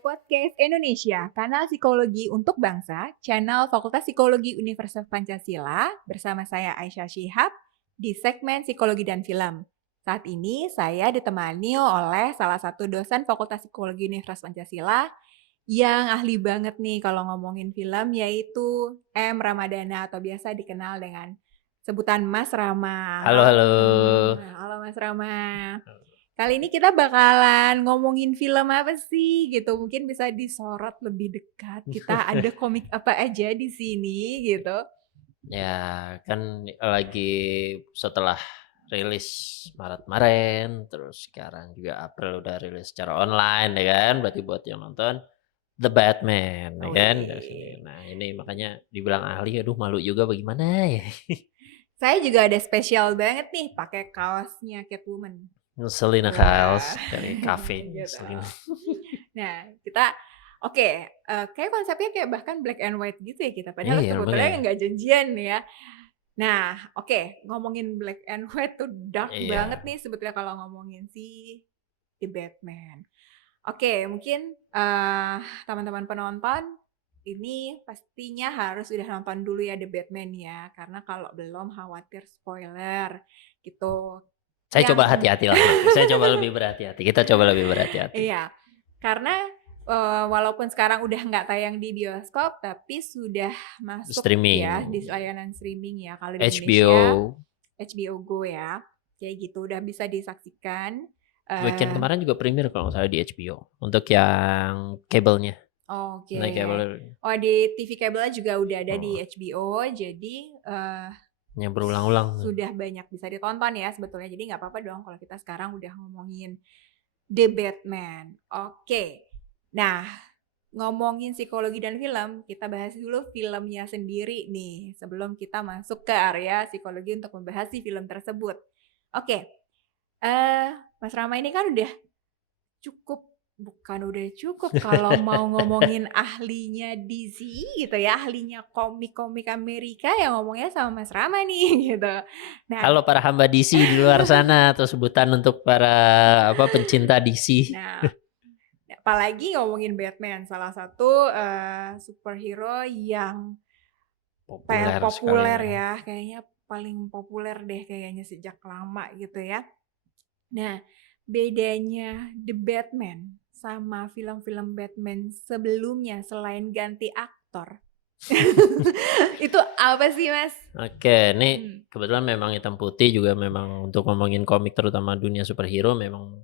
Podcast Indonesia, kanal psikologi untuk bangsa, channel Fakultas Psikologi Universitas Pancasila, bersama saya Aisyah Shihab di segmen Psikologi dan Film. Saat ini saya ditemani oleh salah satu dosen Fakultas Psikologi Universitas Pancasila yang ahli banget nih kalau ngomongin film, yaitu M. Ramadana atau biasa dikenal dengan sebutan Mas Rama. Halo, halo. Halo Mas Rama. Kali ini kita bakalan ngomongin film apa sih gitu, mungkin bisa disorot lebih dekat, kita ada komik apa aja di sini gitu. Ya, kan lagi setelah rilis Maret kemarin, terus sekarang juga April udah rilis secara online ya kan, berarti buat yang nonton The Batman ya kan. Wih. Nah ini makanya dibilang ahli, aduh malu juga bagaimana ya. Saya juga ada spesial banget nih pakai kaosnya Catwoman. Selina Wah, Kyle dari Cafe gitu. Selina. Nah, kita oke, kayak konsepnya kayak bahkan black and white gitu ya kita, padahal Iya sebetulnya makanya. nggak janjian ya. Nah, oke, ngomongin black and white tuh dark banget Iya. nih sebetulnya kalau ngomongin si The Batman. Oke, mungkin, teman-teman penonton ini pastinya harus udah nonton dulu ya The Batman ya, karena kalau belum khawatir spoiler gitu. Saya coba Yang hati-hati lah nanti, saya coba lebih berhati-hati, kita coba lebih berhati-hati. Iya, karena, walaupun sekarang udah nggak tayang di bioskop, tapi sudah masuk ya di Streaming, layanan streaming ya, kalau di Indonesia HBO. HBO Go ya, kayak gitu udah bisa disaksikan, Weekend eee kemarin juga premier kalau nggak salah di HBO, untuk yang kabelnya, oke. nah kabel Oh, di TV kabelnya juga udah ada di oh, HBO, jadi, yang berulang-ulang tuh. sudah banyak bisa ditonton ya sebetulnya. Jadi nggak apa-apa dong kalau kita sekarang udah ngomongin The Batman. Oke. Nah, ngomongin psikologi dan film, kita bahas dulu filmnya sendiri nih, sebelum kita masuk ke area psikologi untuk membahas si film tersebut. Oke, Mas Rama ini kan udah cukup bukan udah cukup, kalau mau ngomongin ahlinya DC gitu ya, ahlinya komik-komik Amerika ya ngomongnya sama Mas Rama nih gitu. Nah Halo para hamba DC di luar sana, atau sebutan untuk para pencinta DC. nah apalagi ngomongin Batman, salah satu, superhero yang Populer sekali populer ya. ya, kayaknya paling populer deh kayaknya sejak lama gitu ya. Nah, bedanya The Batman sama film-film Batman sebelumnya selain ganti aktor, itu apa sih, Mas? Oke, ini Mmm, kebetulan memang hitam putih juga memang untuk ngomongin komik terutama dunia superhero memang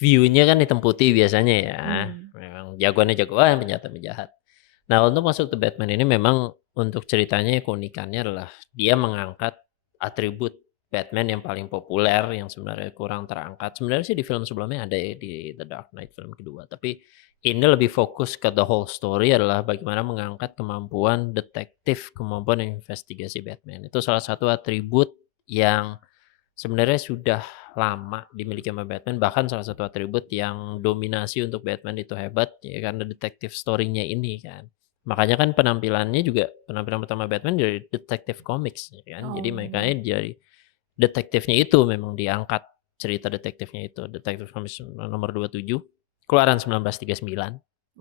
view-nya kan hitam putih biasanya ya, mhm. memang jagoannya jagoan, penjahat-penjahat. Nah, untuk masuk The Batman ini memang untuk ceritanya keunikannya adalah dia mengangkat atribut Batman yang paling populer yang sebenarnya kurang terangkat. Sebenarnya sih di film sebelumnya ada ya di The Dark Knight film kedua, tapi ini lebih fokus ke the whole story adalah bagaimana mengangkat kemampuan detektif, kemampuan investigasi Batman. Itu salah satu atribut yang sebenarnya sudah lama dimiliki sama Batman, bahkan salah satu atribut yang dominasi untuk Batman itu hebat, ya karena detektif story-nya ini kan. Makanya kan penampilannya juga penampilan pertama Batman dari Detective Comics ya kan. Jadi makanya Oh, dari detektifnya itu memang diangkat cerita detektifnya itu, Detective Comics nomor 27, keluaran 1939.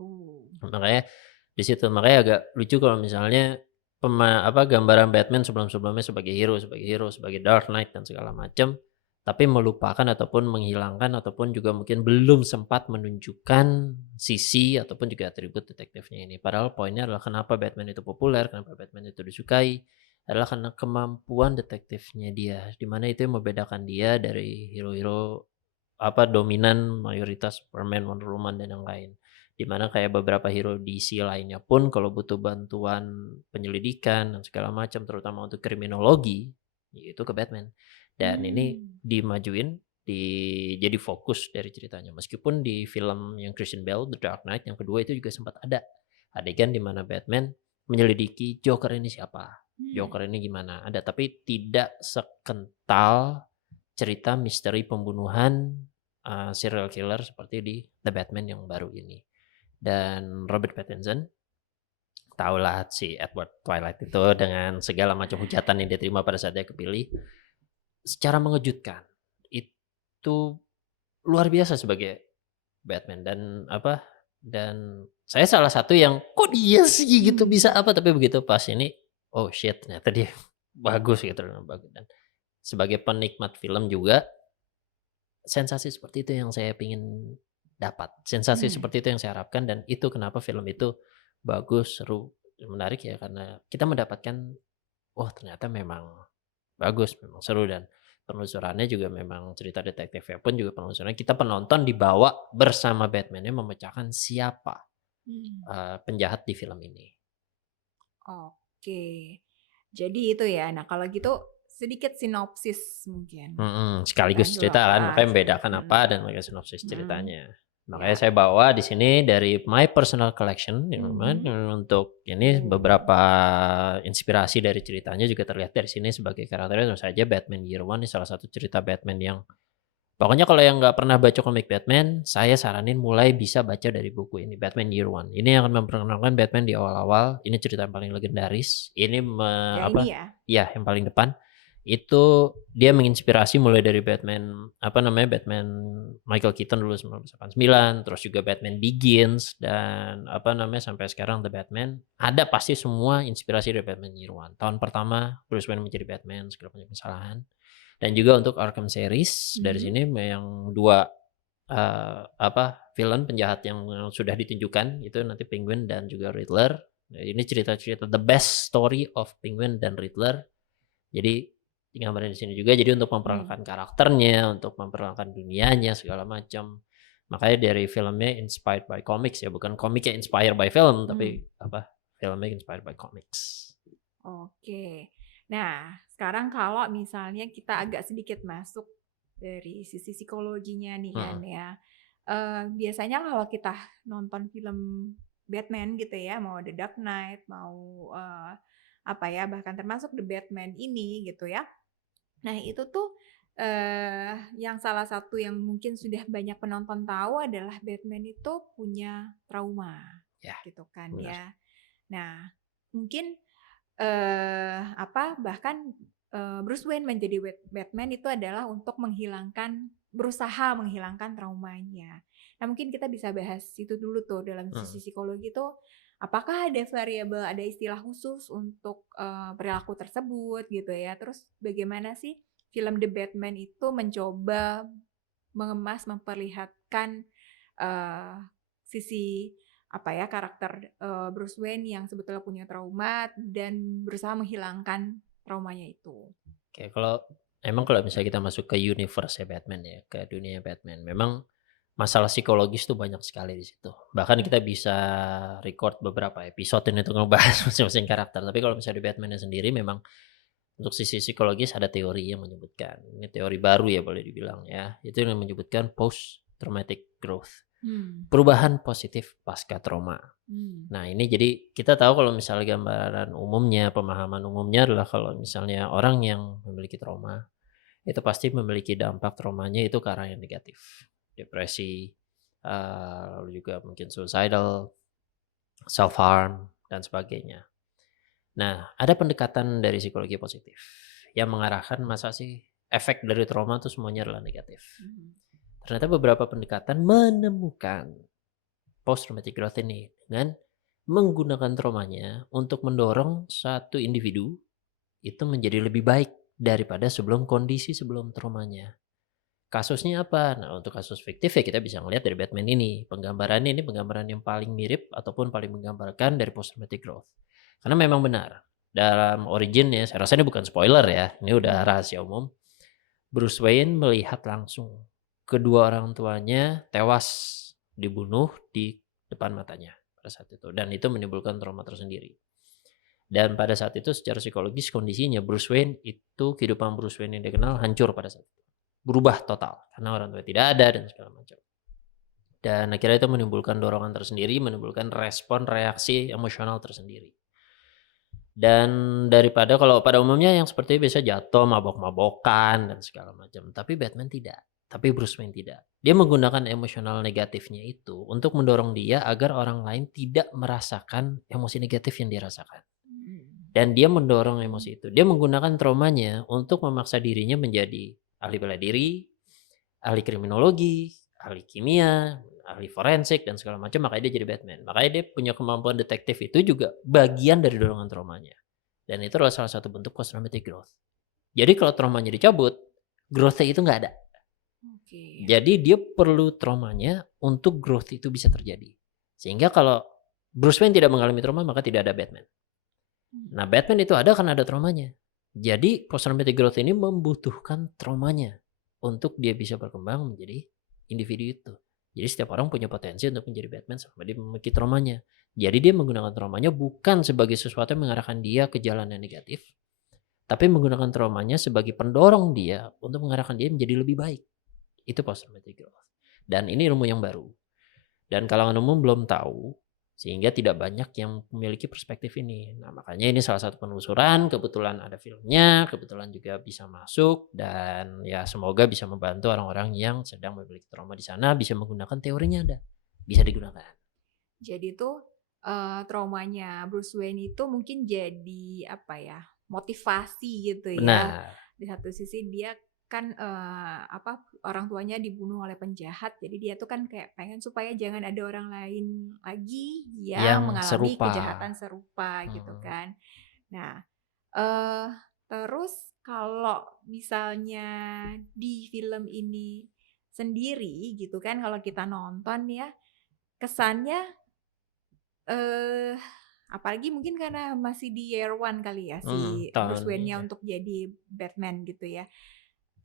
uh, Makanya di situ, makanya agak lucu kalau misalnya gambaran Batman sebelum-sebelumnya sebagai hero, sebagai Dark Knight dan segala macam, tapi melupakan ataupun menghilangkan ataupun juga mungkin belum sempat menunjukkan sisi ataupun juga atribut detektifnya ini. Padahal poinnya adalah kenapa Batman itu populer, kenapa Batman itu disukai, adalah karena kemampuan detektifnya dia, di mana itu yang membedakan dia dari hero-hero dominan mayoritas Superman, Wonder Woman, dan yang lain. Di mana kayak beberapa hero DC lainnya pun kalau butuh bantuan penyelidikan dan segala macam terutama untuk kriminologi, itu ke Batman. Dan ini mmm, dimajuin jadi fokus dari ceritanya. Meskipun di film yang Christian Bale, The Dark Knight yang kedua itu juga sempat ada adegan di mana Batman menyelidiki Joker ini siapa, mmm, Joker ini gimana, ada, tapi tidak sekental cerita misteri pembunuhan, serial killer seperti di The Batman yang baru ini. Dan Robert Pattinson, tahulah si Edward Twilight itu dengan segala macam hujatan yang dia terima pada saat dia kepilih, secara mengejutkan. Itu luar biasa sebagai Batman dan Dan saya salah satu yang, "Kok dia sih gitu, bisa apa?" Tapi begitu pas ini, oh shit ternyata dia bagus gitu loh, bagus. Dan sebagai penikmat film juga, sensasi seperti itu yang saya pingin dapat, sensasi Mmm, seperti itu yang saya harapkan dan itu kenapa film itu bagus, seru, menarik ya karena kita mendapatkan, oh ternyata memang bagus, memang seru dan penelusurannya juga memang cerita detektifnya pun juga penelusurannya kita penonton dibawa bersama Batman-nya memecahkan siapa, mmm, penjahat di film ini. oke. Jadi itu ya. Nah kalau gitu sedikit sinopsis mungkin, ya kan? Sekaligus cerita kan, makanya Selepas membedakan apa mhm, dan pakai sinopsis mhm, ceritanya. Makanya ya, saya bawa di sini dari my personal collection, yang memang mhm, untuk ini oh, beberapa inspirasi dari ceritanya juga terlihat dari sini sebagai karakternya tentu saja Batman Year One ini salah satu cerita Batman yang pokoknya kalau yang nggak pernah baca komik Batman, saya saranin mulai bisa baca dari buku ini, Batman Year One. Ini yang akan memperkenalkan Batman di awal-awal, ini cerita yang paling legendaris, ini yang ini ya? iya yang paling depan. Itu dia menginspirasi mulai dari Batman, apa namanya, Batman Michael Keaton dulu 1989, terus juga Batman Begins dan apa namanya, sampai sekarang The Batman. Ada pasti semua inspirasi dari Batman Year One. Tahun pertama Bruce Wayne menjadi Batman, segala punya kesalahan. Dan juga untuk Arkham series dari Mhm, sini yang 2 villain penjahat yang sudah ditunjukkan itu nanti Penguin dan juga Riddler. Nah, ini cerita-cerita the best story of Penguin dan Riddler. Jadi digambarin di sini juga jadi untuk mmm, memperkenalkan karakternya, untuk memperkenalkan dunianya segala macam. Makanya dari filmnya inspired by comics ya, bukan komiknya inspired by film, mmm, tapi filmnya inspired by comics. oke. Nah sekarang kalau misalnya kita agak sedikit masuk dari sisi psikologinya nih kan Mhm, ya, biasanya kalau kita nonton film Batman gitu ya, mau The Dark Knight, mau, apa ya, bahkan termasuk The Batman ini gitu ya. Nah itu tuh, yang salah satu yang mungkin sudah banyak penonton tahu adalah Batman itu punya trauma, ya gitu kan benar. ya. Nah mungkin, bahkan, Bruce Wayne menjadi Batman itu adalah untuk berusaha menghilangkan traumanya. Nah mungkin kita bisa bahas itu dulu tuh dalam sisi Mhm. psikologi tuh, apakah ada variabel, ada istilah khusus untuk, perilaku tersebut gitu ya? Terus bagaimana sih film The Batman itu mencoba mengemas, memperlihatkan, eee, sisi karakter, Bruce Wayne yang sebetulnya punya trauma dan berusaha menghilangkan traumanya itu. Oke, kalau misalnya kita masuk ke universe-nya Batman ya, ke dunia Batman, memang masalah psikologis tuh banyak sekali di situ. Bahkan kita bisa record beberapa episode ini untuk ngebahas masing-masing karakter. Tapi kalau misalnya di Batman-nya sendiri memang untuk sisi psikologis ada teori yang menyebutkan, ini teori baru ya boleh dibilang ya, itu yang menyebutkan post traumatic growth, Mmm, perubahan positif pasca trauma. mmm, Nah, ini jadi kita tahu kalau misalnya gambaran umumnya, pemahaman umumnya adalah kalau misalnya orang yang memiliki trauma itu pasti memiliki dampak traumanya itu ke arah yang negatif. Depresi, lalu juga mungkin suicidal, self-harm, dan sebagainya. Nah, ada pendekatan dari psikologi positif yang mengarahkan masa sih efek dari trauma itu semuanya adalah negatif. mhm, Ternyata beberapa pendekatan menemukan post traumatic growth ini dengan menggunakan traumanya untuk mendorong satu individu itu menjadi lebih baik daripada kondisi sebelum traumanya. Kasusnya apa? Nah, untuk kasus fiktif ya kita bisa melihat dari Batman ini. Penggambarannya ini penggambaran yang paling mirip ataupun paling menggambarkan dari post traumatic growth. Karena memang benar, dalam originnya, saya rasa ini bukan spoiler ya, ini udah mhm, rahasia umum. Bruce Wayne melihat langsung kedua orang tuanya tewas dibunuh di depan matanya pada saat itu dan itu menimbulkan trauma tersendiri. Dan pada saat itu secara psikologis kondisinya Bruce Wayne itu kehidupan Bruce Wayne yang dia kenal hancur pada saat itu. Berubah total karena orang tua tidak ada dan segala macam. Dan akhirnya itu menimbulkan dorongan tersendiri, menimbulkan respon reaksi emosional tersendiri. Dan daripada kalau pada umumnya yang seperti itu biasa jatuh, mabok-mabokan dan segala macam, tapi Batman tidak, tapi Bruce Wayne tidak. Dia menggunakan emosional negatifnya itu untuk mendorong dia agar orang lain tidak merasakan emosi negatif yang dia rasakan. mhm, Dan dia mendorong mmm, emosi itu. Dia menggunakan traumanya untuk memaksa dirinya menjadi ahli bela diri, ahli kriminologi, ahli kimia, ahli forensik dan segala macam, makanya dia jadi Batman. Makanya dia punya kemampuan detektif itu juga bagian dari dorongan traumanya. Dan itu adalah salah satu bentuk post traumatic growth. Jadi kalau traumanya dicabut, growth-nya itu nggak ada. Oke. Jadi dia perlu traumanya untuk growth itu bisa terjadi. Sehingga kalau Bruce Wayne tidak mengalami trauma, maka tidak ada Batman. Hmm. Nah, Batman itu ada karena ada traumanya. Jadi post traumatic growth ini membutuhkan traumanya untuk dia bisa berkembang menjadi individu itu. Jadi setiap orang punya potensi untuk menjadi Batman selama dia memiliki traumanya. Jadi dia menggunakan traumanya bukan sebagai sesuatu yang mengarahkan dia ke jalan yang negatif, tapi menggunakan traumanya sebagai pendorong dia untuk mengarahkan dia menjadi lebih baik. Itu post traumatic growth. Dan ini ilmu yang baru. Dan kalangan umum belum tahu, sehingga tidak banyak yang memiliki perspektif ini. Nah, makanya ini salah satu penelusuran, kebetulan ada filmnya, kebetulan juga bisa masuk, dan ya semoga bisa membantu orang-orang yang sedang memiliki trauma di sana bisa menggunakan teorinya ada. Bisa digunakan. Jadi tuh traumanya Bruce Wayne itu mungkin jadi apa ya, motivasi gitu ya. Benar. Di satu sisi dia kan apa, orang tuanya dibunuh oleh penjahat, jadi dia tuh kan kayak pengen supaya jangan ada orang lain lagi yang Yang mengalami serupa. kejahatan serupa gitu Hmm. kan. Nah, eee, terus kalau misalnya di film ini sendiri gitu kan, kalau kita nonton ya, kesannya apalagi mungkin karena masih di year one kali ya si Bruce Tahun Wayne-nya iya. untuk jadi Batman gitu ya.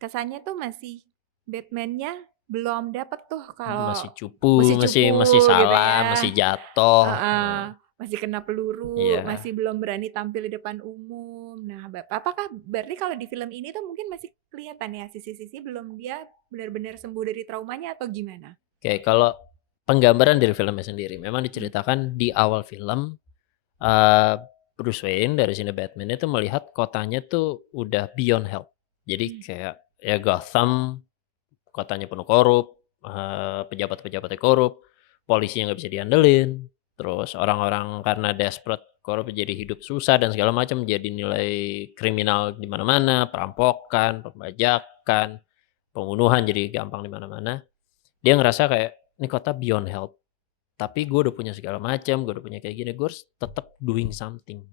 Kesannya tuh masih Batman-nya belum dapet tuh kalau Masih cupu, masih masih cupu gitu salah, ya. masih jatuh. Heeh, masih kena peluru, Iya. masih belum berani tampil di depan umum. Nah, apakah berarti kalau di film ini tuh mungkin masih kelihatan ya sisi-sisi belum dia benar-benar sembuh dari traumanya atau gimana? Oke, kalau penggambaran dari filmnya sendiri, memang Hmm. diceritakan di awal film, eee, Bruce Wayne dari sini Batman itu melihat kotanya tuh udah beyond help. Jadi Hmm. kayak ya Gotham, kotanya penuh korup, pejabat-pejabatnya korup, polisinya nggak bisa diandelin, terus orang-orang karena desperate korup jadi hidup susah dan segala macam, jadi nilai kriminal di mana-mana, perampokan, pembajakan, pembunuhan jadi gampang di mana-mana. Dia ngerasa kayak, "Ini kota beyond help, tapi gue udah punya segala macam, gue udah punya kayak gini, gue harus tetap doing something."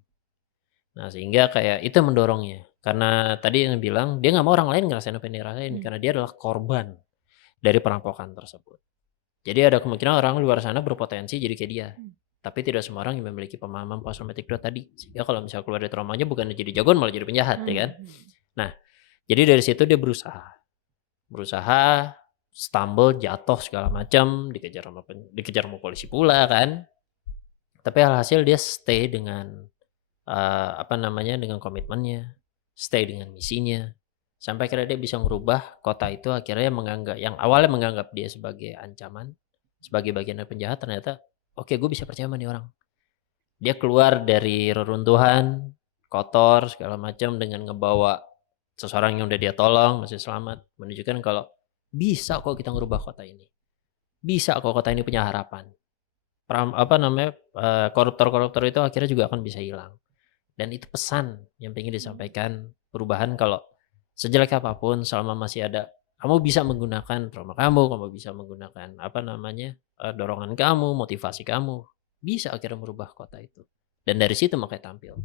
Nah, sehingga kayak itu yang mendorongnya. Karena tadi yang bilang, dia nggak mau orang lain ngerasain apa yang dia rasain, Hmm. karena dia adalah korban dari perampokan tersebut. Jadi ada kemungkinan orang luar sana berpotensi jadi kayak dia. Hmm. Tapi tidak semua orang yang memiliki pemahaman post traumatic growth tadi. Sehingga kalau misalnya keluar dari traumanya bukan jadi jagoan malah jadi penjahat, ya kan. Hmm. Nah, jadi dari situ dia berusaha, stumble, jatuh segala macam, dikejar sama polisi pula kan. Tapi alhasil dia stay dengan, apa namanya, dengan komitmennya, stay dengan misinya, sampai akhirnya dia bisa merubah kota itu akhirnya yang awalnya menganggap dia sebagai ancaman, sebagai bagian dari penjahat ternyata, "Oke, gue bisa percaya sama nih orang." Dia keluar dari reruntuhan, kotor segala macam dengan ngebawa seseorang yang udah dia tolong masih selamat, menunjukkan kalau bisa kok kita ngerubah kota ini. Bisa kok kota ini punya harapan. Apa namanya, koruptor-koruptor itu akhirnya juga akan bisa hilang. Dan itu pesan yang pengen disampaikan, perubahan kalau sejelek apapun selama masih ada kamu bisa menggunakan trauma kamu bisa menggunakan apa namanya, dorongan kamu, motivasi kamu, bisa akhirnya merubah kota itu. Dan dari situ makanya tampil.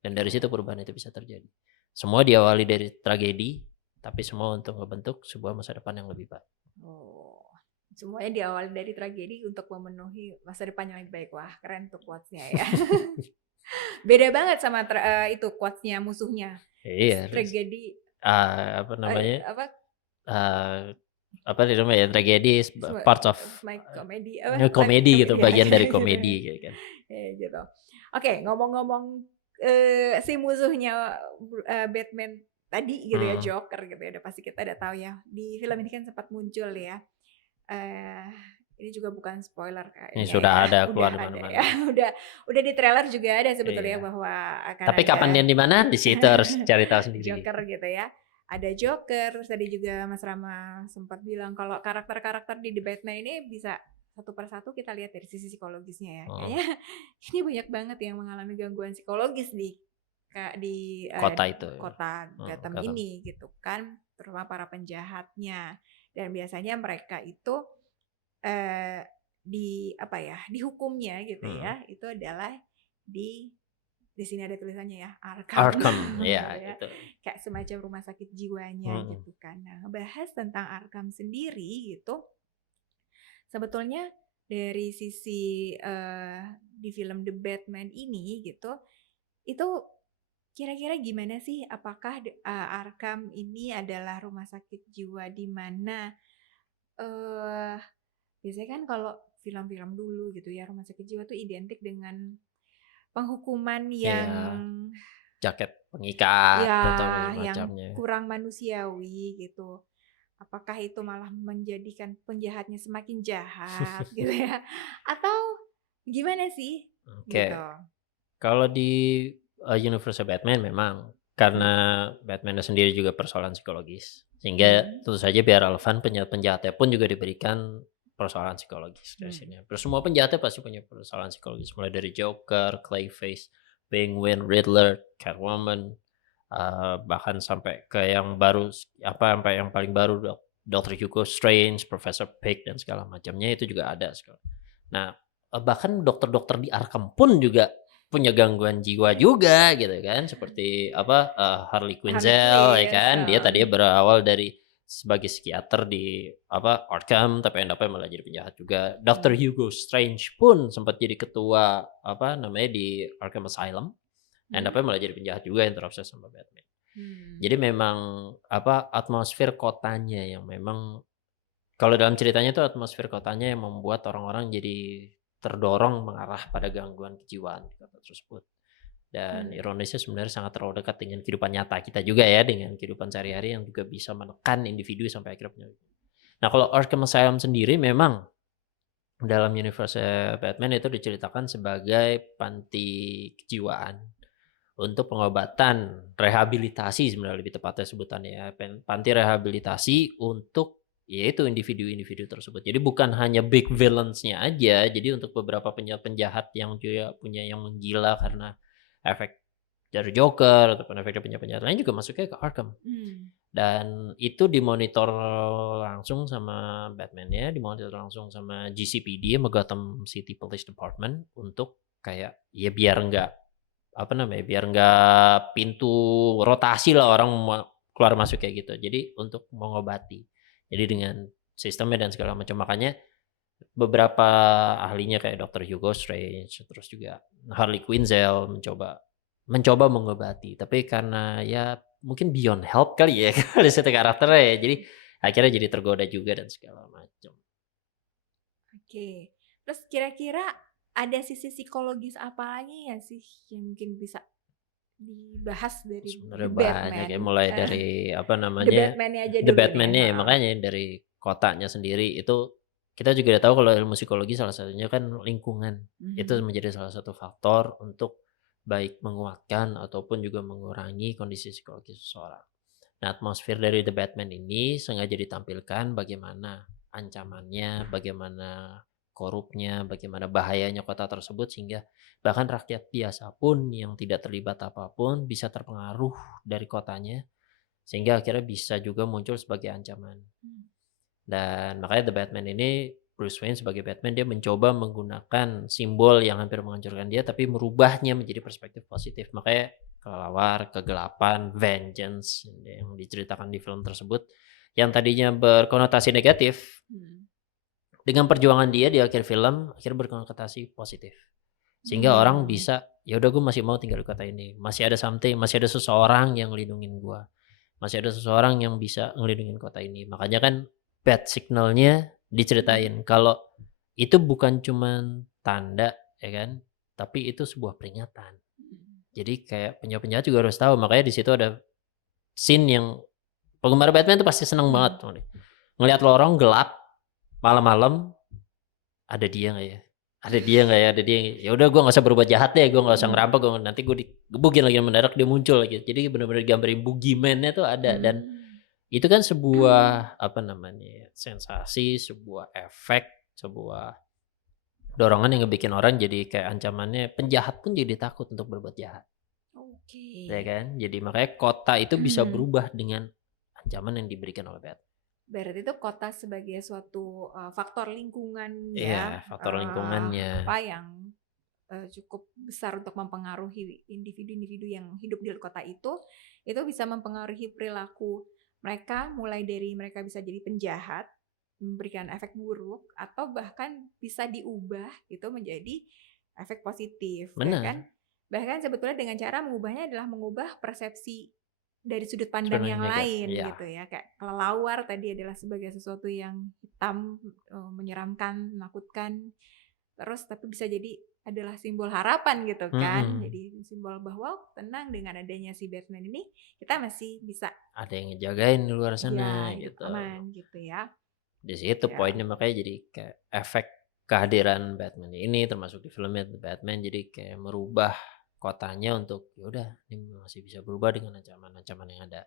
Dan dari situ perubahan itu bisa terjadi. Semua diawali dari tragedi, tapi semua untuk membentuk sebuah masa depan yang lebih baik. Oh, semuanya diawali dari tragedi untuk memenuhi masa depan yang lebih baik. Wah, keren tuh quotes-nya ya. Beda banget sama itu quotes-nya musuhnya. Iya, Tragedi apa namanya, apa eee, apa sih namanya ya, tragedi is semua parts of my comedy apa life komedi gitu, comedy ya bagian dari gitu. komedi gitu kan. Ya, gitu. Oke, ngomong-ngomong si musuhnya Batman tadi gitu ya, Mhm. Joker gitu ya, udah pasti kita udah tahu ya. Di film ini kan sempat muncul ya. eh ini juga bukan spoiler Ini kayaknya sudah ya. ada keluar Udah di ada ya. mana-mana. Udah di trailer juga ada sebetulnya Iya. bahwa akan Tapi kapan ada dan di mana, di situ harus cari tahu sendiri. Joker gitu ya. Ada Joker, terus tadi juga Mas Rama sempat bilang kalau karakter-karakter di The Batman ini bisa satu persatu kita lihat dari sisi psikologisnya ya. Mhm. Kayaknya ini banyak banget yang mengalami gangguan psikologis di Kota itu. kota Gotham Gotham. ini gitu kan, terutama para penjahatnya. Dan biasanya mereka itu eee, di apa ya, dihukumnya gitu Mhm. ya, itu adalah di di sini ada tulisannya ya, Arkham Arkham, iya gitu ya, itu. kayak semacam rumah sakit jiwanya Mhm. gitu kan. Nah, ngebahas tentang Arkham sendiri gitu, sebetulnya dari sisi, di film The Batman ini gitu, itu kira-kira gimana sih? Apakah Arkham ini adalah rumah sakit jiwa di mana, eee, biasanya kan kalau film-film dulu gitu ya, rumah sakit jiwa tuh identik dengan penghukuman yang Iya, jaket pengikat ya atau segala yang macamnya. kurang manusiawi gitu. Apakah itu malah menjadikan penjahatnya semakin jahat gitu ya? Atau gimana sih? Gitu. Oke, kalau di, universe Batman memang karena Mhm, Batman-nya sendiri juga persoalan psikologis, sehingga mhm, tentu saja biar relevan penjahat-penjahatnya pun juga diberikan persoalan psikologis dari mmm, sini. Terus semua penjahatnya pasti punya persoalan psikologis, mulai dari Joker, Clayface, Penguin, Riddler, Catwoman, bahkan sampai ke yang baru sampai yang paling baru Doctor Hugo Strange, Professor Pig dan segala macamnya itu juga ada Nah, bahkan dokter-dokter di Arkham pun juga punya gangguan jiwa juga gitu kan, seperti Harley Harley Quinzel ya Quinn, kan, dia tadinya berawal dari sebagai psikiater di Arkham, tapi end up-nya malah jadi penjahat juga. Doctor mmm, Hugo Strange pun sempat jadi ketua di Arkham Asylum, end mhm, up-nya malah jadi penjahat juga yang terobses sama Batman. mmm, Jadi memang atmosfer kotanya yang memang kalau dalam ceritanya itu atmosfer kotanya yang membuat orang-orang jadi terdorong mengarah pada gangguan kejiwaan di kota tersebut. Dan mmm, ironisnya sebenarnya sangat terlalu dekat dengan kehidupan nyata kita juga ya, dengan kehidupan sehari-hari yang juga bisa menekan individu sampai akhirnya punya. Nah, kalau Arkham Asylum sendiri memang dalam universe Batman itu diceritakan sebagai panti kejiwaan untuk pengobatan, rehabilitasi sebenarnya lebih tepatnya sebutannya ya, panti rehabilitasi untuk yaitu individu-individu tersebut. Jadi bukan hanya big villains-nya aja, jadi untuk beberapa penjahat-penjahat yang juga punya yang menggila karena efek dari Joker ataupun efek dari penjahat-penjahat lain juga masuknya ke Arkham. mmm, Dan itu dimonitor langsung sama Batman-nya, dimonitor langsung sama GCPD sama Gotham City Police Department untuk kayak ya biar nggak biar nggak pintu rotasi lah orang keluar masuk kayak gitu. Jadi untuk mengobati. Jadi dengan sistemnya dan segala macam. Makanya beberapa ahlinya kayak Dokter Hugo Strange, terus juga Harley Quinzel mencoba mencoba mengobati. Tapi karena ya mungkin beyond help kali ya dari situ karakternya ya. Jadi akhirnya jadi tergoda juga dan segala macam. oke. Terus kira-kira ada sisi psikologis apa lagi nggak sih yang mungkin bisa dibahas dari The Sebenarnya banyak Batman? ya, mulai Eh, dari The Batman-nya aja The dulu deh, Batman-nya ya, heeh. makanya dari kotanya sendiri itu kita juga udah tahu kalau ilmu psikologi salah satunya kan lingkungan. Itu Mhm, menjadi salah satu faktor untuk baik menguatkan ataupun juga mengurangi kondisi psikologi seseorang. Nah, atmosfer dari The Batman ini sengaja ditampilkan bagaimana ancamannya, bagaimana korupnya, bagaimana bahayanya kota tersebut sehingga bahkan rakyat biasa pun yang tidak terlibat apapun bisa terpengaruh dari kotanya sehingga akhirnya bisa juga muncul sebagai ancaman. mmm, Dan makanya The Batman ini Bruce Wayne sebagai Batman dia mencoba menggunakan simbol yang hampir menghancurkan dia tapi merubahnya menjadi perspektif positif. Makanya kelelawar, kegelapan, vengeance yang diceritakan di film tersebut yang tadinya berkonotasi negatif mhm, dengan perjuangan dia di akhir film akhirnya berkonotasi positif. Sehingga orang mmm, bisa, "Ya udah gue masih mau tinggal di kota ini, masih ada seseorang yang ngelindungin gue, masih ada seseorang yang bisa ngelindungin kota ini." Makanya kan bat signal-nya mhm, diceritain kalau itu bukan cuman tanda ya kan, tapi itu sebuah peringatan. mhm, Jadi kayak penjahat-penjahat juga harus tahu, makanya di situ ada scene yang penggemar Batman tuh pasti seneng mhm, banget ngelihat lorong gelap malam-malam ada dia nggak ya? Ada dia nggak ya? Ada dia nggak ya? Ya udah gue nggak usah berbuat jahat deh, gue nggak usah mhm, ngerampok, nanti gue digebukin lagi mendadak dia muncul lagi. Jadi bener-bener gambarin boogeyman-nya tuh ada dan mmm, itu kan sebuah apa namanya ya, sensasi, sebuah efek, sebuah dorongan yang ngebikin orang jadi kayak ancamannya penjahat pun jadi takut untuk berbuat jahat, oke, ya kan? Jadi makanya kota itu bisa mhm, berubah dengan ancaman yang diberikan oleh Batman. Berarti itu kota sebagai suatu, faktor lingkungan Iya, ya, faktor lingkungannya. apa yang, cukup besar untuk mempengaruhi individu-individu yang hidup di kota itu bisa mempengaruhi perilaku mereka, mulai dari mereka bisa jadi penjahat, memberikan efek buruk, atau bahkan bisa diubah itu menjadi efek positif. Benar, Bahkan sebetulnya dengan cara mengubahnya adalah mengubah persepsi dari sudut pandang sebenarnya yang lain iya, gitu ya, kayak kelelawar tadi adalah sebagai sesuatu yang hitam, menyeramkan, menakutkan, terus tapi bisa jadi adalah simbol harapan gitu kan. mhm, Jadi simbol bahwa tenang, dengan adanya si Batman ini kita masih bisa, ada yang ngejagain di luar ya sana hidup gitu. aman gitu ya. Di situ Ya. poinnya makanya jadi kayak efek kehadiran Batman ini termasuk di filmnya The Batman jadi kayak merubah kotanya untuk, ya udah ini masih bisa berubah dengan ancaman-ancaman yang ada.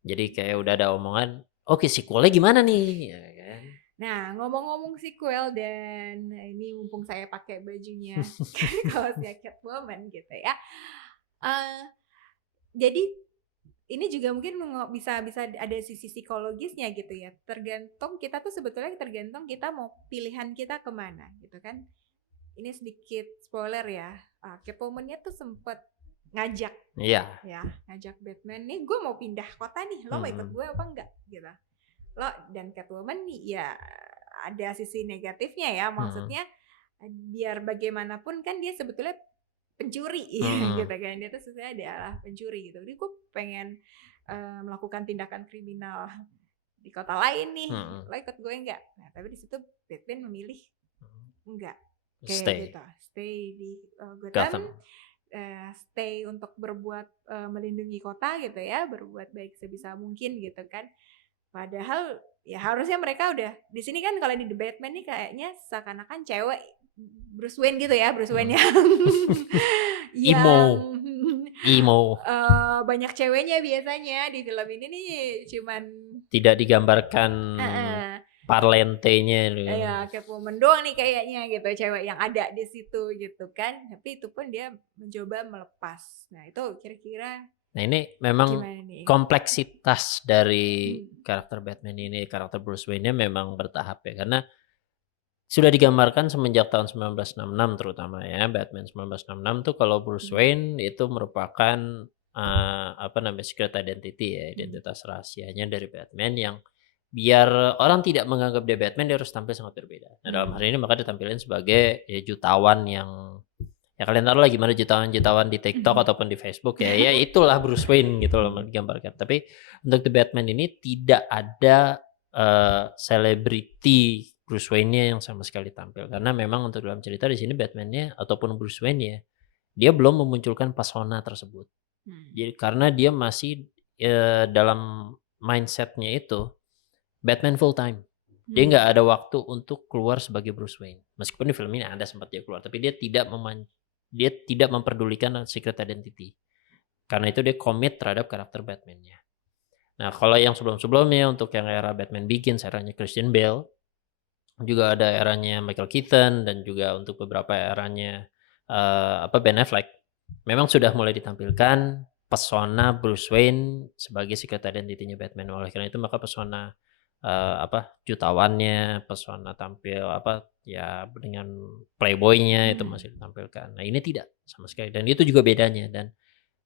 Jadi kayak udah ada omongan, "Oke sequel-nya gimana nih?" Ya kan. Nah, ngomong-ngomong sequel dan ini mumpung saya pakai bajunya kaosnya Catwoman gitu ya. Eee, jadi ini juga mungkin bisa bisa ada sisi psikologisnya gitu ya. Tergantung kita tuh sebetulnya tergantung kita mau pilihan kita kemana gitu kan. Ini sedikit spoiler ya. Catwoman-nya tuh sempet ngajak Iya, ya, ngajak Batman, "Nih gue mau pindah kota nih, lo mau ikut mhm, gue apa enggak?" Gitu. Lo dan Catwoman nih ya ada sisi negatifnya ya, mhm, maksudnya biar bagaimanapun kan dia sebetulnya pencuri gitu mhm, kan, dia tuh sebenarnya adalah pencuri gitu. Jadi gue pengen, melakukan tindakan kriminal di kota lain nih, mhm, lo ikut gue enggak? Nah tapi di situ Batman memilih mhm. enggak, kayak Stay, gitu, stay di, Gotham, Gotham, stay untuk berbuat, melindungi kota gitu ya, berbuat baik sebisa mungkin gitu kan. Padahal ya harusnya mereka udah di sini kan, kalau di The Batman nih kayaknya seakan-akan cewek Bruce Wayne gitu ya, Bruce Wayne mhm. yang Emo, yang, emo, banyak ceweknya biasanya. Di film ini nih cuman, tidak digambarkan heeh, parlentenya itu. ya Catwoman doang nih kayaknya gitu, cewek yang ada di situ gitu kan. Tapi itu pun dia mencoba melepas. Nah itu kira-kira Nah ini memang gimana nih? kompleksitas dari Mmm, karakter Batman ini, karakter Bruce Wayne-nya memang bertahap ya, karena sudah digambarkan semenjak tahun 1966 terutama ya, Batman 1966 tuh kalau Bruce mhm, Wayne itu merupakan, apa namanya, secret identity ya, mhm, identitas rahasianya dari Batman yang biar orang tidak menganggap dia Batman, dia harus tampil sangat berbeda. Nah dalam hal mmm, ini maka ditampilin sebagai ya jutawan yang ya kalian tahu lah gimana jutawan-jutawan di TikTok mhm. ataupun di Facebook ya, ya itulah Bruce Wayne gitu loh digambarkan. Tapi untuk The Batman ini tidak ada, selebriti Bruce Wayne-nya yang sama sekali tampil. Karena memang untuk dalam cerita di sini Batman-nya ataupun Bruce Wayne-nya, dia belum memunculkan persona tersebut. Mmm, Jadi karena dia masih, dalam mindset-nya itu Batman full time. Dia nggak mmm. ada waktu untuk keluar sebagai Bruce Wayne. Meskipun di film ini ada sempat dia keluar, tapi dia tidak memperdulikan secret identity. Karena itu dia komit terhadap karakter Batman-nya. Nah, kalau yang sebelum-sebelumnya untuk yang era Batman Begins, eranya Christian Bale, juga ada eranya Michael Keaton dan juga untuk beberapa eranya, Ben Affleck, memang sudah mulai ditampilkan pesona Bruce Wayne sebagai secret identity-nya Batman. Oleh karena itu maka pesona, jutawannya, pesona tampil ya dengan playboy-nya itu Mhm, masih ditampilkan. Nah, ini tidak sama sekali dan itu juga bedanya dan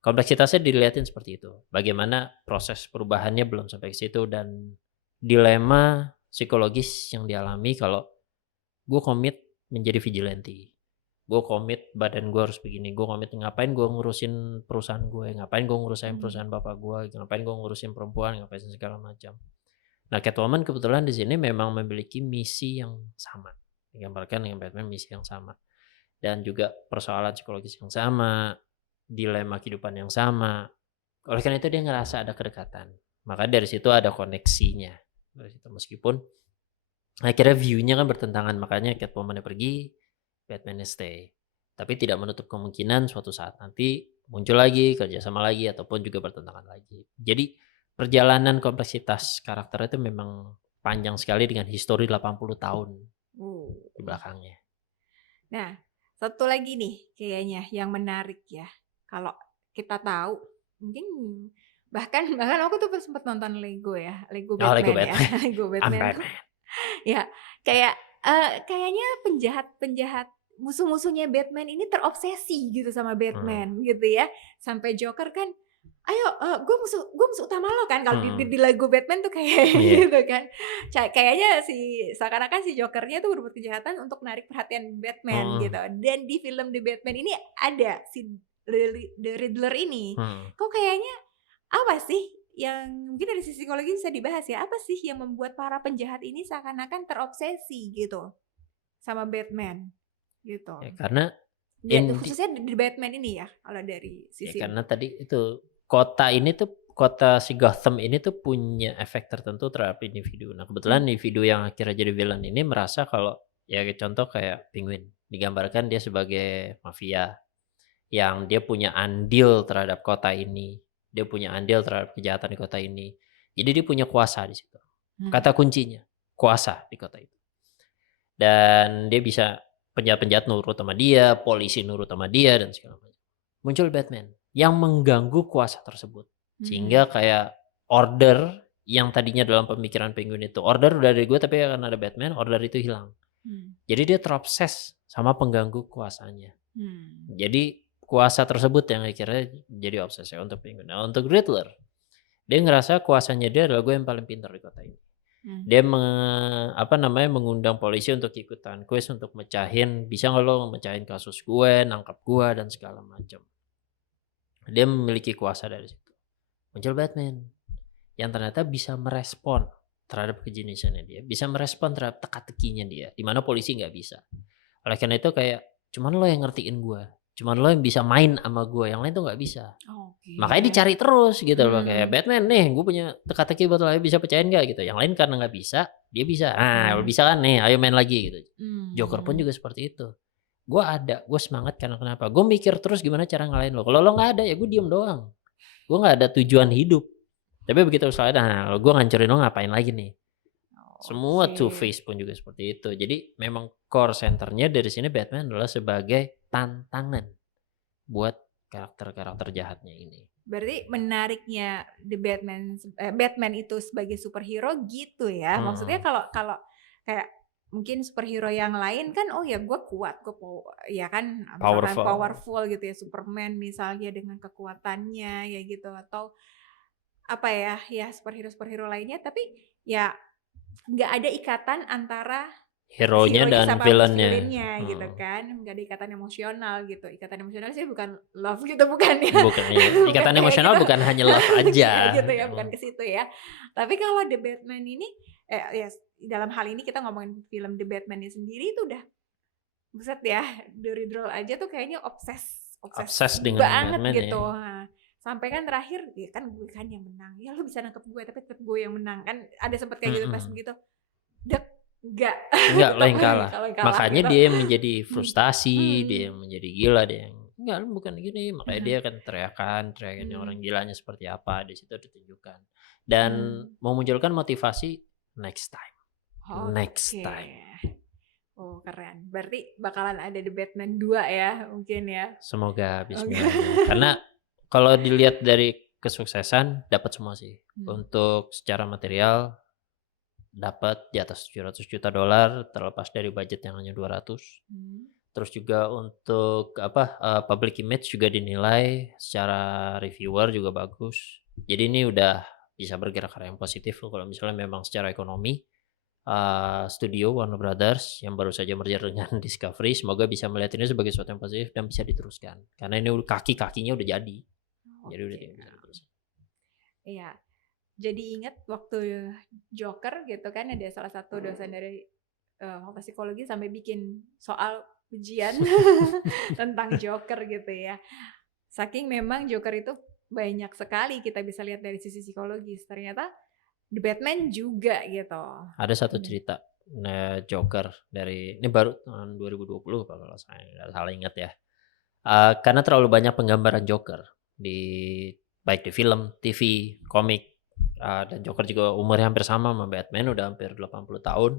kompleksitasnya dilihatin seperti itu. Bagaimana proses perubahannya belum sampai ke situ dan dilema psikologis yang dialami kalau gue komit menjadi vigilante. Gue komit badan gue harus begini, gue komit ngapain gue ngurusin perusahaan gue, ngapain gue ngurusin mmm, perusahaan bapak gue, ngapain gue ngurusin perempuan, ngapain segala macam. Nah, Catwoman kebetulan di sini memang memiliki misi yang sama, digambarkan dengan Batman misi yang sama dan juga persoalan psikologis yang sama, dilema kehidupan yang sama. Oleh karena itu dia ngerasa ada kedekatan. Maka dari situ ada koneksinya. Dari situ meskipun akhirnya view-nya kan bertentangan, makanya Catwoman-nya pergi, Batman-nya stay. Tapi tidak menutup kemungkinan suatu saat nanti muncul lagi, kerjasama lagi, ataupun juga bertentangan lagi. Jadi perjalanan kompleksitas karakter itu memang panjang sekali dengan histori 80 tahun di oh. belakangnya. Nah, satu lagi nih kayaknya yang menarik ya, kalau kita tahu mungkin Bahkan aku tuh sempet nonton Lego ya, Lego Oh, Lego Batman ya, Batman. Lego I'm Batman tuh Batman. ya kayak, kayaknya penjahat-penjahat musuh-musuhnya Batman ini terobsesi gitu sama Hmm. Batman gitu ya. Sampai Joker kan, "Ayo, gue musuh utama lo kan," kalau di Hmm. di Lego Batman tuh kayak Iya. gitu kan. Kayaknya seakan-akan si Joker-nya tuh berbuat kejahatan untuk narik perhatian Batman Hmm. gitu. Dan di film The Batman ini ada si The Riddler ini. Hmm. Kok kayaknya apa sih yang mungkin dari sisi psikologi bisa dibahas ya, apa sih yang membuat para penjahat ini seakan-akan terobsesi gitu sama Batman gitu. Ya karena Khususnya di Batman ini ya kalau dari ya sisi karena tadi itu kota si Gotham ini tuh punya efek tertentu terhadap individu. Nah, kebetulan hmm, individu yang akhirnya jadi villain ini merasa kalau ya contoh kayak Penguin, digambarkan dia sebagai mafia yang dia punya andil terhadap kota ini. Dia punya andil terhadap kejahatan di kota ini. Jadi dia punya kuasa di situ. hmm, Kata kuncinya, kuasa di kota itu. Dan dia bisa penjahat-penjahat nurut sama dia, polisi nurut sama dia dan segala macam. Muncul Batman yang mengganggu kuasa tersebut. hmm, Sehingga kayak order yang tadinya dalam pemikiran Penguin itu, order udah dari gue tapi akan ada Batman, order itu hilang. hmm, Jadi dia terobses sama pengganggu kuasanya. hmm, Jadi kuasa tersebut yang akhirnya jadi obsesi untuk Penguin. Nah, untuk Riddler, dia ngerasa kuasanya dia adalah gue yang paling pintar di kota ini. hmm, Dia mengundang polisi untuk ikutan kuis untuk mecahin, bisa nggak lo mecahin kasus gue, nangkap gue dan segala macam. Dia memiliki kuasa dari situ. Muncul Batman yang ternyata bisa merespon terhadap kejeniusannya dia, bisa merespon terhadap teka-tekinya dia, di mana polisi nggak bisa. Oleh karena itu kayak cuman lo yang ngertiin gue, cuman lo yang bisa main sama gue, yang lain tuh nggak bisa. Makanya oke, dicari terus gitu loh, kayak hmm, Batman nih gue punya teka-teki buat lo, bisa pecahin nggak gitu. Yang lain karena nggak bisa, dia bisa. Ah, hmm, bisa kan nih, ayo main lagi gitu. Joker pun hmm, juga seperti itu. Gue semangat karena kenapa? Gue mikir terus gimana cara ngalahin lo. Kalau lo nggak ada ya gue diem doang. Gue nggak ada tujuan hidup. Tapi begitu soalnya, nah gue ngancurin lo ngapain lagi nih? Semua oke. Two Face pun juga seperti itu. Jadi memang core centernya dari sini Batman adalah sebagai tantangan buat karakter-karakter jahatnya ini. Berarti menariknya Batman itu sebagai superhero gitu ya? Maksudnya Mhm. kalau kalau kayak mungkin superhero yang lain kan, oh ya gue kuat, ya kan misalkan Powerful. powerful gitu ya, Superman misalnya dengan kekuatannya ya gitu, atau apa ya, ya superhero-superhero lainnya, tapi ya nggak ada ikatan antara Hero-nya hero-nya dan sama villain-nya. villain-nya gitu Mhm. kan, nggak ada ikatan emosional gitu. Ikatan emosional sih bukan love gitu, bukan ya, Bukan, iya, bukan ikatan kayak emosional gitu, bukan hanya love kayak aja, gitu ya, bukan emang. ke situ ya. Tapi kalau The Batman ini, ya dalam hal ini kita ngomongin film The Batman-nya sendiri itu udah buset ya, dari Riddle aja tuh kayaknya obses Obses dengan banget Batman ya. gitu, sampai kan terakhir, "Ya kan gue kan yang menang, ya lu bisa nangkep gue tapi tetep gue yang menang." Kan ada sempet kayak gitu pas Mhm. begitu, dek, enggak, Enggak, lo tetap yang kalah. kalau yang kalah Makanya gitu. dia yang menjadi Mmm, frustasi, dia mhm, yang menjadi gila, dia yang, "Enggak, lu bukan gini." Makanya dia heeh, akan teriakannya orang mmm, gilanya seperti apa, di situ ditunjukkan. Dan mmm, memunculkan motivasi next time, next oke. time. Oh keren, berarti bakalan ada The Batman 2 ya mungkin ya? Semoga Oke. bismillahnya. Karena kalau dilihat dari kesuksesan dapat semua sih. Mmm, Untuk secara material dapat di atas $700 juta terlepas dari budget yang hanya 200. mmm, Terus juga untuk apa, public image juga dinilai secara reviewer juga bagus. Jadi ini udah bisa bergerak ke arah yang positif kalau misalnya memang secara ekonomi, studio Warner Brothers yang baru saja merger dengan Discovery semoga bisa melihat ini sebagai sesuatu yang positif dan bisa diteruskan. Karena ini kaki-kakinya udah jadi udah oke. tinggal bisa diteruskan. Iya, jadi inget waktu Joker gitu kan ada salah satu dosen dari, fakultas psikologi sampai bikin soal ujian tentang Joker gitu ya. Saking memang Joker itu banyak sekali kita bisa lihat dari sisi psikologis, ternyata The Batman juga gitu. Ada satu Bener. cerita, Joker dari ini baru tahun 2020 kalau saya nggak salah ingat ya. Karena terlalu banyak penggambaran Joker di baik di film, TV, komik, dan Joker juga umurnya hampir sama sama Batman, udah hampir 80 tahun.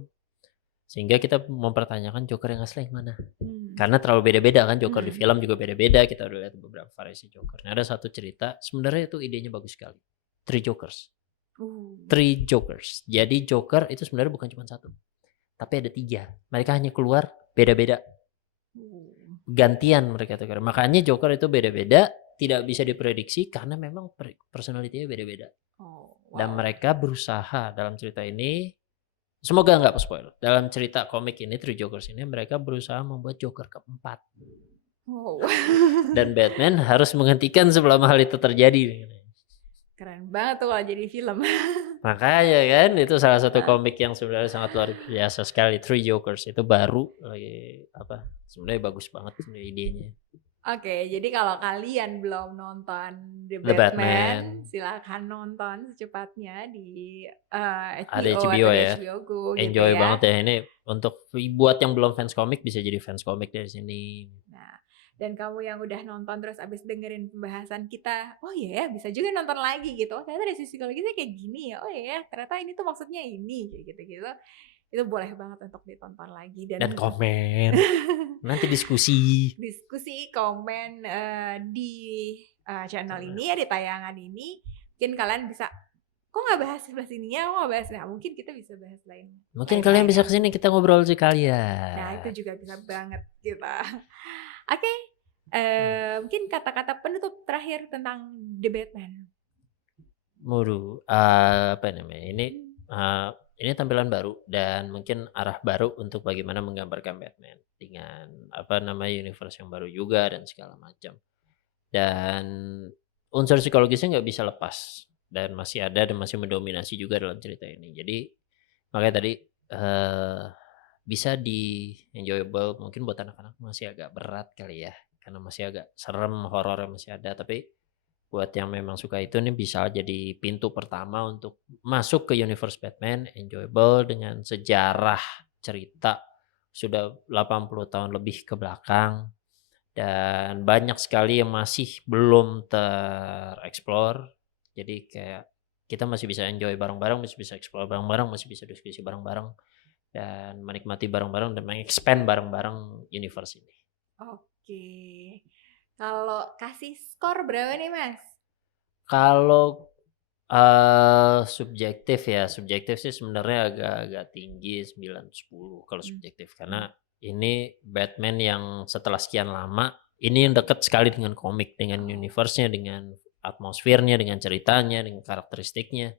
Sehingga kita mempertanyakan Joker yang asli yang mana? Mmm, Karena terlalu beda-beda kan Joker di mhm, film juga beda-beda, kita udah lihat beberapa variasi Joker. Nah, ada satu cerita sebenarnya itu idenya bagus sekali. Three Jokers. Uh. Three Jokers. Jadi Joker itu sebenarnya bukan cuma satu, tapi ada 3. Mereka hanya keluar beda-beda. Gantian mereka tuh. Makanya Joker itu beda-beda, tidak bisa diprediksi karena memang personality-nya beda-beda. Oh, Dan wow. mereka berusaha dalam cerita ini, semoga nggak spoil. Dalam cerita komik ini, Three Jokers ini, mereka berusaha membuat Joker keempat. Wow. Dan Batman harus menghentikan sebelum hal itu terjadi. Keren banget tuh kalau jadi film. Makanya kan itu salah satu komik yang sebenarnya sangat luar biasa sekali. Three Jokers itu baru lagi apa? Sebenarnya bagus banget idenya. Oke, jadi kalau kalian belum nonton The The Batman, Batman. silakan nonton secepatnya di Ada HBO HBO atau di ya. HBO Go gitu Enjoy ya. banget ya ini untuk buat yang belum fans komik bisa jadi fans komik dari sini. Nah, dan kamu yang udah nonton terus abis dengerin pembahasan kita, oh iya ya bisa juga nonton lagi gitu. Oh ternyata dari sisi psikologisnya kayak gini ya. Oh iya ya ternyata ini tuh maksudnya ini kayak gitu-gitu. Itu boleh banget untuk ditonton lagi Dan komen. Nanti diskusi, komen di channel ini ya, di tayangan ini. Mungkin kalian bisa, kok nggak bahas sebelah sininya, kok nggak bahas, nah mungkin kita bisa bahas lain. Mungkin kalian bisa kesini kita ngobrol sekalian. Nah itu juga bisa banget kita. Oke, mungkin kata-kata penutup terakhir tentang The Batman. Waduh, apa namanya? Ini tampilan baru dan mungkin arah baru untuk bagaimana menggambarkan Batman dengan apa namanya universe yang baru juga dan segala macam. Dan unsur psikologisnya nggak bisa lepas dan masih ada dan masih mendominasi juga dalam cerita ini. Jadi makanya tadi bisa di enjoyable, mungkin buat anak-anak masih agak berat kali ya karena masih agak serem, horor masih ada, tapi buat yang memang suka itu nih bisa jadi pintu pertama untuk masuk ke universe Batman, enjoyable dengan sejarah cerita sudah 80 tahun lebih ke belakang dan banyak sekali yang masih belum tereksplor. Jadi kayak kita masih bisa enjoy bareng-bareng, masih bisa explore bareng-bareng, masih bisa diskusi bareng-bareng dan menikmati bareng-bareng dan meng-expand bareng-bareng universe ini. Oke. Kalau kasih skor berapa nih Mas? Kalau subjektif sih sebenarnya agak tinggi 9, 10 kalau subjektif karena ini Batman yang setelah sekian lama ini yang dekat sekali dengan komik, dengan universe-nya, dengan atmosfernya, dengan ceritanya, dengan karakteristiknya.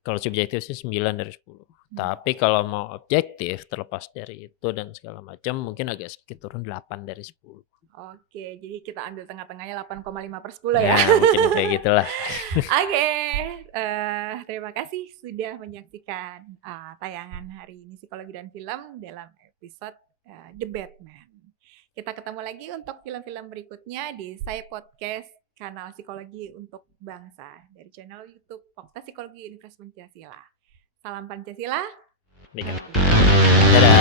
Kalau subjektif sih 9 dari 10. Tapi kalau mau objektif terlepas dari itu dan segala macam mungkin agak sedikit turun 8 dari 10. Oke, jadi kita ambil tengah-tengahnya 8,5/10 ya. Mungkin kayak gitulah. Oke, terima kasih sudah menyaksikan tayangan hari ini Psikologi dan Film dalam episode The Batman. Kita ketemu lagi untuk film-film berikutnya di Saya Podcast, kanal Psikologi untuk Bangsa dari channel YouTube Fakultas Psikologi Universitas Pancasila. Salam Pancasila. Dadah.